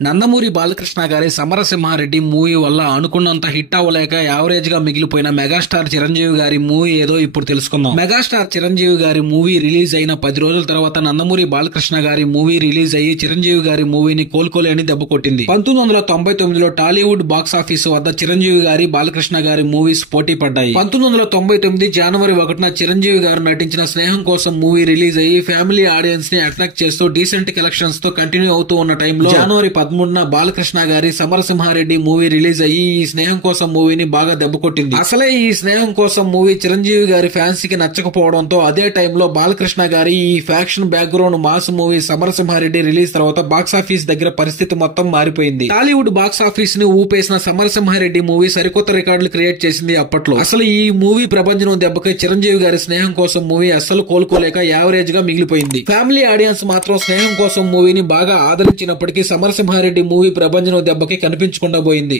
నందమూరి బాలకృష్ణ గారి సమరసింహారెడ్డి మూవీ వల్ల అనుకున్నంత హిట్ అవ్వలేక యావరేజ్ గా మిగిలిపోయిన మెగాస్టార్ చిరంజీవి గారి మూవీ ఏదో ఇప్పుడు తెలుసుకుందాం. మెగాస్టార్ చిరంజీవి గారి మూవీ రిలీజ్ అయిన 10 రోజుల తర్వాత నందమూరి బాలకృష్ణ గారి మూవీ రిలీజ్ అయ్యి చిరంజీవి గారి మూవీని కోలుకోలేని దెబ్బ కొట్టింది. 1999లో టాలీవుడ్ బాక్స్ ఆఫీస్ వద్ద చిరంజీవి గారి బాలకృష్ణ గారి మూవీస్ పోటీ పడ్డాయి. 1999 జనవరి 1న చిరంజీవి గారు నటించిన స్నేహం కోసం మూవీ రిలీజ్ అయ్యి ఫ్యామిలీ ఆడియన్స్ ని అట్రాక్ట్ చేస్తూ డీసెంట్ కలెక్షన్స్ తో కంటిన్యూ అవుతూ ఉన్న టైంలో జనవరి 13న బాలకృష్ణ గారి సమరసింహారెడ్డి మూవీ రిలీజ్ అయ్యి ఈ స్నేహం కోసం మూవీని బాగా దెబ్బ కొట్టింది. అసలే ఈ స్నేహం కోసం మూవీ చిరంజీవి గారి ఫ్యాన్స్ కి నచ్చకపోవడంతో అదే టైంలో బాలకృష్ణ గారి ఈ faction background mass movie Samarasimha Reddy release తర్వాత బాక్స్ ఆఫీస్ దగ్గర పరిస్థితి మొత్తం మారిపోయింది. టాలీవుడ్ బాక్స్ ఆఫీస్ ని ఊపేసిన సమరసింహారెడ్డి మూవీ సరికొత్త రికార్డులు క్రియేట్ చేసింది. అప్పట్లో అసలు ఈ మూవీ ప్రపంచం దెబ్బకి చిరంజీవి గారి స్నేహం కోసం మూవీ అస్సలు కోలుకోలేక యావరేజ్ గా మిగిలిపోయింది. ఫ్యామిలీ ఆడియన్స్ మాత్రం స్నేహం కోసం మూవీని బాగా ఆదరించినప్పటికీ సమరసింహారెడ్డి మూవీ ప్రభంజనం దెబ్బకి కనిపించకుండా పోయింది.